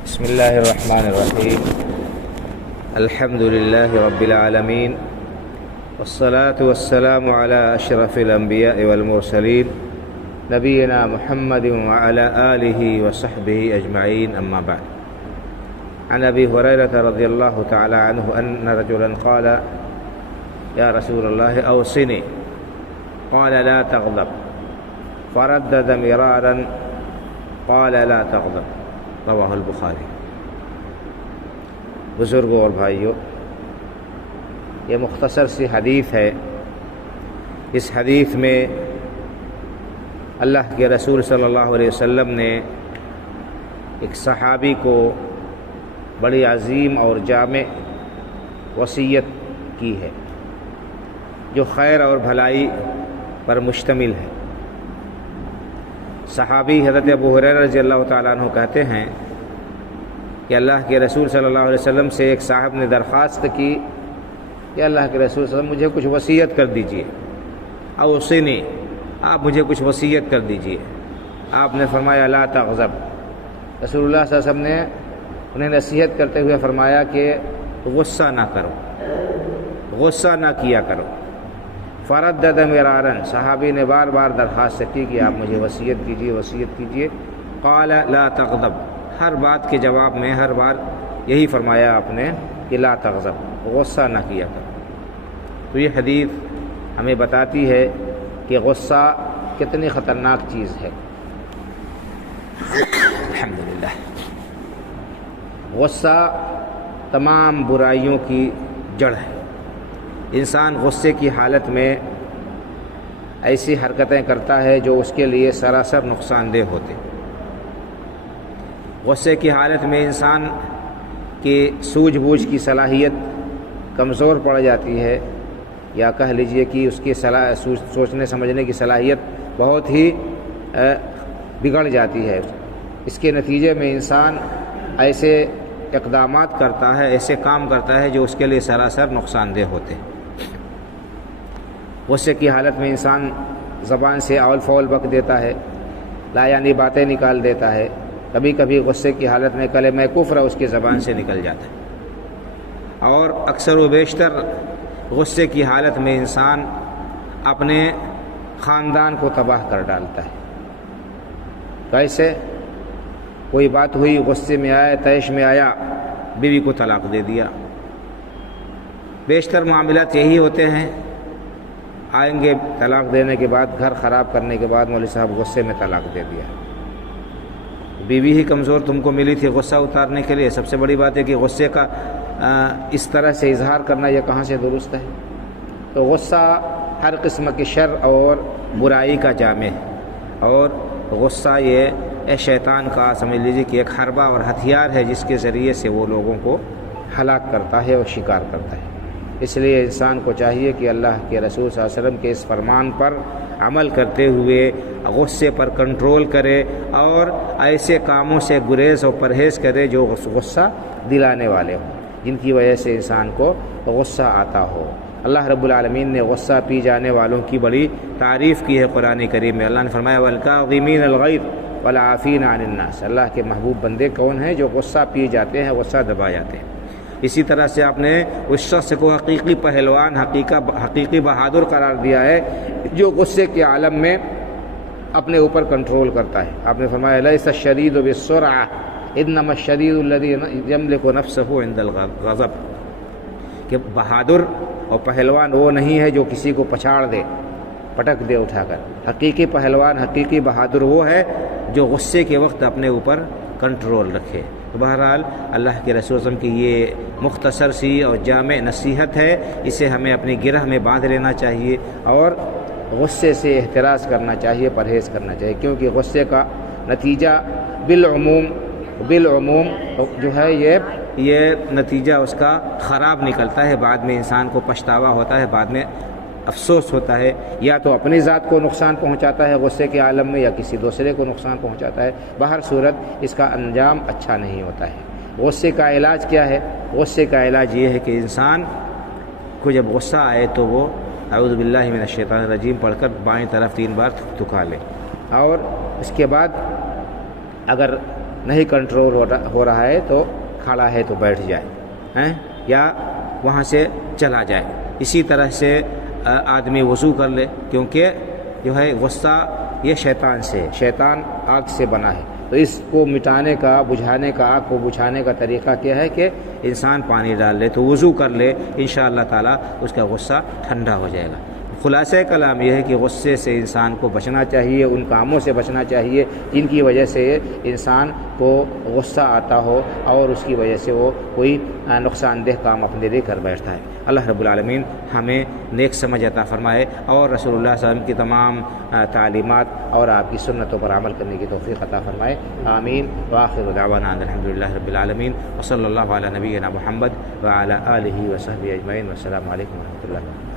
بسم الله الرحمن الرحيم. الحمد لله رب العالمين، والصلاة والسلام على أشرف الأنبياء والمرسلين نبينا محمد وعلى آله وصحبه أجمعين، أما بعد. عن أبي هريرة رضي الله تعالى عنه أن رجلا قال: يا رسول الله أوصني. قال: لا تغضب. فردد مرارا قال: لا تغضب. رواہ البخاری۔ بزرگوں اور بھائیوں، یہ مختصر سی حدیث ہے۔ اس حدیث میں اللہ کے رسول صلی اللہ علیہ وسلم نے ایک صحابی کو بڑی عظیم اور جامع وصیت کی ہے، جو خیر اور بھلائی پر مشتمل ہے۔ صحابی حضرت ابو ہریرہ رضی اللہ تعالیٰ عنہ کہتے ہیں کہ اللہ کے رسول صلی اللہ علیہ وسلم سے ایک صاحب نے درخواست کی کہ اللہ کے رسول صلی اللہ علیہ وسلم مجھے کچھ وصیت کر دیجئے، اوصنی، آپ مجھے کچھ وصیت کر دیجئے۔ آپ نے فرمایا: لا تغضب۔ رسول اللہ صلی اللہ علیہ وسلم نے انہیں نصیحت کرتے ہوئے فرمایا کہ غصہ نہ کرو، غصہ نہ کیا کرو۔ فردد مرارا، صحابی نے بار بار درخواست کی کہ آپ مجھے وصیت کیجیے، وصیت کیجیے۔ قال: لا تغضب، ہر بات کے جواب میں ہر بار یہی فرمایا آپ نے کہ لا تغضب، غصہ نہ کیا کرو۔ تو یہ حدیث ہمیں بتاتی ہے کہ غصہ کتنی خطرناک چیز ہے۔ الحمدللہ، غصہ تمام برائیوں کی جڑ ہے۔ انسان غصے کی حالت میں ایسی حرکتیں کرتا ہے جو اس کے لیے سراسر نقصان دہ ہوتے۔ غصے کی حالت میں انسان کی سوجھ بوجھ کی صلاحیت کمزور پڑ جاتی ہے، یا کہہ لیجئے کہ اس کی سوچنے سمجھنے کی صلاحیت بہت ہی بگڑ جاتی ہے۔ اس کے نتیجے میں انسان ایسے اقدامات کرتا ہے، ایسے کام کرتا ہے جو اس کے لیے سراسر نقصان دہ ہوتے۔ غصے کی حالت میں انسان زبان سے اول فول بک دیتا ہے، لا یعنی باتیں نکال دیتا ہے۔ کبھی کبھی غصے کی حالت میں کلمہ کفر اس کی زبان سے نکل جاتا ہے، اور اکثر و بیشتر غصے کی حالت میں انسان اپنے خاندان کو تباہ کر ڈالتا ہے۔ کیسے؟ کوئی بات ہوئی، غصے میں آیا، طیش میں آیا، بیوی کو طلاق دے دیا۔ بیشتر معاملات یہی ہوتے ہیں، آئیں گے طلاق دینے کے بعد، گھر خراب کرنے کے بعد مولوی صاحب غصے میں طلاق دے دیا۔ بیوی ہی کمزور تم کو ملی تھی غصہ اتارنے کے لیے۔ سب سے بڑی بات ہے کہ غصے کا اس طرح سے اظہار کرنا یہ کہاں سے درست ہے؟ تو غصہ ہر قسم کی شر اور برائی کا جامع ہے، اور غصہ یہ شیطان کا سمجھ لیجیے کہ ایک حربہ اور ہتھیار ہے، جس کے ذریعے سے وہ لوگوں کو ہلاک کرتا ہے اور شکار کرتا ہے۔ اس لیے انسان کو چاہیے کہ اللہ کے رسول صلی اللہ علیہ وسلم کے اس فرمان پر عمل کرتے ہوئے غصے پر کنٹرول کرے، اور ایسے کاموں سے گریز اور پرہیز کرے جو غصہ دلانے والے ہوں، جن کی وجہ سے انسان کو غصہ آتا ہو۔ اللہ رب العالمین نے غصہ پی جانے والوں کی بڑی تعریف کی ہے قرآن کریم میں۔ اللہ نے فرمایا: وَالْكَاظِمِينَ الْغَيْظَ وَالْعَافِينَ عَنِ النَّاسِ۔ اللہ کے محبوب بندے کون ہیں؟ جو غصہ پی جاتے ہیں، غصہ دبا جاتے ہیں۔ اسی طرح سے آپ نے اس شخص کو حقیقی پہلوان، حقیقی بہادر قرار دیا ہے، جو غصے کے عالم میں اپنے اوپر کنٹرول کرتا ہے۔ آپ نے فرمایا: لَيْسَ الشَّدِيدُ بِالسُّرْعَةِ إِنَّمَا الشَّدِيدُ الَّذِي يَمْلِكُ نَفْسَهُ عِنْدَ الْغَضَبِ، کہ بہادر اور پہلوان وہ نہیں ہے جو کسی کو پچھاڑ دے، پٹک دے اٹھا کر۔ حقیقی پہلوان، حقیقی بہادر وہ ہے جو غصے کے وقت اپنے اوپر کنٹرول رکھے۔ تو بہرحال اللہ کے رسول صلی اللہ علیہ وسلم کی یہ مختصر سی اور جامع نصیحت ہے، اسے ہمیں اپنی گرہ میں باندھ لینا چاہیے، اور غصے سے احتراز کرنا چاہیے، پرہیز کرنا چاہیے، کیونکہ غصے کا نتیجہ بالعموم جو ہے یہ نتیجہ اس کا خراب نکلتا ہے۔ بعد میں انسان کو پچھتاوا ہوتا ہے، بعد میں افسوس ہوتا ہے، یا تو اپنی ذات کو نقصان پہنچاتا ہے غصے کے عالم میں، یا کسی دوسرے کو نقصان پہنچاتا ہے۔ بہر صورت اس کا انجام اچھا نہیں ہوتا ہے۔ غصے کا علاج کیا ہے؟ غصے کا علاج یہ ہے کہ انسان کو جب غصہ آئے تو وہ اعوذ باللہ من الشیطان الرجیم پڑھ کر بائیں طرف 3 بار تھکا لے، اور اس کے بعد اگر نہیں کنٹرول ہو رہا ہے تو کھڑا ہے تو بیٹھ جائے یا وہاں سے چلا جائے. اسی طرح سے آدمی وضو کر لے، کیونکہ جو ہے غصہ یہ شیطان سے، شیطان آگ سے بنا ہے، تو اس کو مٹانے کا، بجھانے کا، آگ کو بجھانے کا طریقہ کیا ہے کہ انسان پانی ڈال لے، تو وضو کر لے، انشاءاللہ تعالی اس کا غصہ ٹھنڈا ہو جائے گا. خلاصہ کلام یہ ہے کہ غصے سے انسان کو بچنا چاہیے، ان کاموں سے بچنا چاہیے جن کی وجہ سے انسان کو غصہ آتا ہو اور اس کی وجہ سے وہ کوئی نقصان دہ کام اپنے لیے کر بیٹھتا ہے. اللہ رب العالمین ہمیں نیک سمجھ عطا فرمائے اور رسول اللہ صلی اللہ علیہ وسلم کی تمام تعلیمات اور آپ کی سنتوں پر عمل کرنے کی توفیق عطا فرمائے. آمین. وآخر دعوانا الحمدللہ رب العالمین وصلی اللہ علی نبینا محمد وعلی آلہ وصحبہ اجمعین. والسلام علیکم ورحمۃ اللہ.